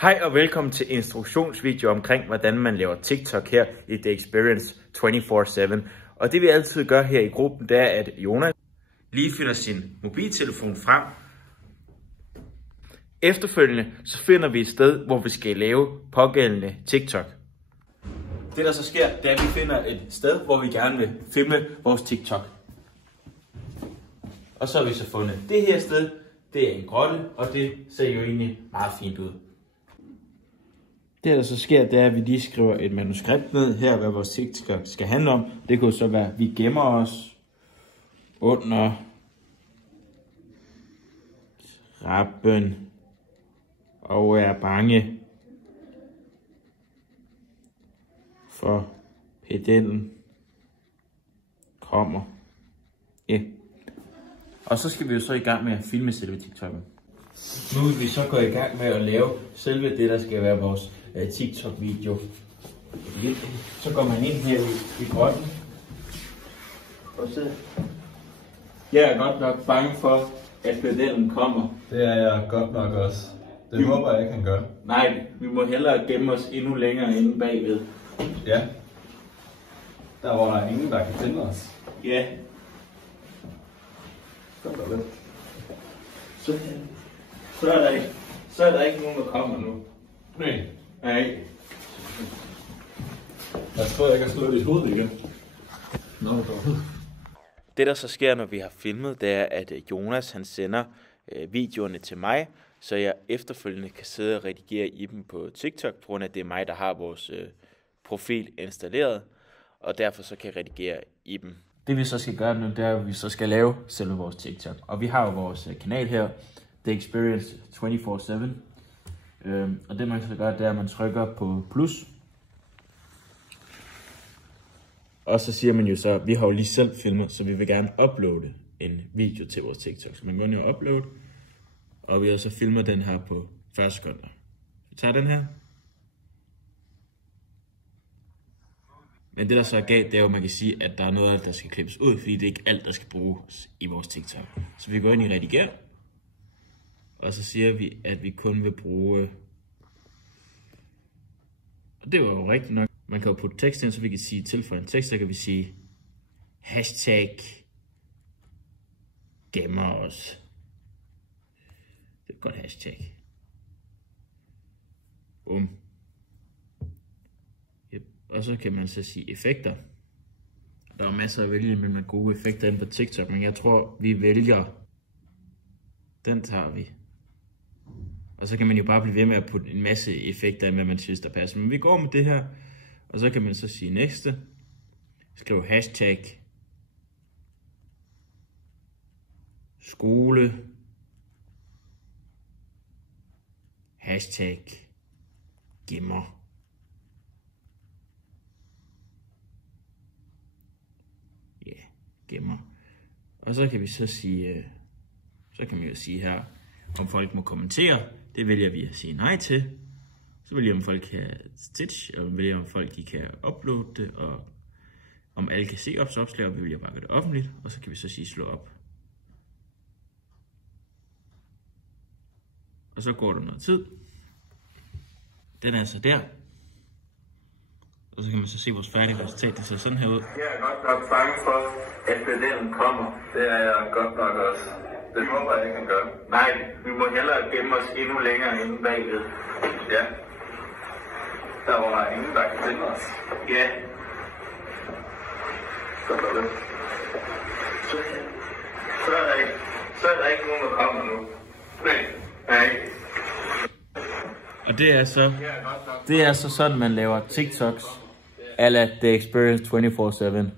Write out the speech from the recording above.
Hej og velkommen til instruktionsvideo omkring, hvordan man laver TikTok her i The Experience 24/7. Og det vi altid gør her i gruppen, det er, at Jonas lige finder sin mobiltelefon frem. Efterfølgende så finder vi et sted, hvor vi skal lave pågældende TikTok. Det der så sker, det er, at vi finder et sted, hvor vi gerne vil filme vores TikTok. Og så har vi så fundet det her sted. Det er en grotte, og det ser jo egentlig meget fint ud. Det der så sker, det er, at vi lige skriver et manuskript ned her, hvad vores TikTok skal handle om. Det kunne så være, at vi gemmer os under trappen og er bange for pedellen kommer. Ja. Og så skal vi jo så i gang med at filme selve TikTok'en. Nu vil vi så gå i gang med at lave selve det, der skal være vores TikTok-video. Så går man ind her i grotten. Og så... Jeg er godt nok bange for, at pedellen kommer. Det er jeg godt nok også. Det håber jeg ikke, han gør. Nej, vi må hellere gemme os endnu længere inde bagved. Ja. Der hvor der er ingen, der kan finde os. Ja. Kom der lidt. Så er der ikke nogen, der kommer nu. Nej. Nej. Jeg tror, jeg kan slå dit hoved igen. Nå, Det der så sker, når vi har filmet, det er, at Jonas han sender videoerne til mig, så jeg efterfølgende kan sidde og redigere i dem på TikTok, på grund af at det er mig, der har vores profil installeret, og derfor så kan jeg redigere i dem. Det vi så skal gøre nu, det er, at vi så skal lave selve vores TikTok. Og vi har jo vores kanal her, The Experience 24/7. Og det man så gør, det er, at man trykker på plus. Og så siger man jo så, vi har jo lige selv filmet, så vi vil gerne uploade en video til vores TikTok. Så man går ned og upload, og vi har så filmet den her på 40 sekunder. Vi tager den her. Men det der så er galt, det er jo, at man kan sige, at der er noget, der skal klippes ud, fordi det er ikke alt, der skal bruges i vores TikTok. Så vi går ind i redigere, og så siger vi, at vi kun vil bruge... Og det var jo rigtigt nok. Man kan jo putte tekst ind, så vi kan sige tilføje en tekst, så kan vi sige hashtag gemmer os. Det er et godt hashtag. Bum. Yep. Og så kan man så sige effekter. Der er masser at vælge med gode effekter inde på TikTok, men jeg tror, vi vælger. Den tager vi. Og så kan man jo bare blive ved med at putte en masse effekter ind, hvad man synes, der passer. Men vi går med det her. Og så kan man så sige næste. Skriv hashtag skole. Hashtag gemmer. Ja, gemmer. Og så kan vi så sige, så kan man jo sige her, om folk må kommentere. Det vælger vi at sige nej til. Så vælger om folk kan stitch, og vælger om folk de kan uploade det, og om alle kan se opslag, og vi vælger bare gøre det offentligt, og så kan vi så sige slå op. Og så går der noget tid. Den er så der. Og så kan man så se vores færdige resultat, det ser sådan her ud. Jeg er godt nok bange for, at pedellen kommer. Det er jeg godt nok også. Det håber jeg ikke, han gør. Nej, vi må hellere gemme os endnu længere inde bagved. Ja. Der hvor der er ingen, der kan finde os. Ja. Kom der lidt. Så er der ikke nogen, der kommer nu. Nej. Og det er så sådan, man laver TikToks a la The Experience 24/7.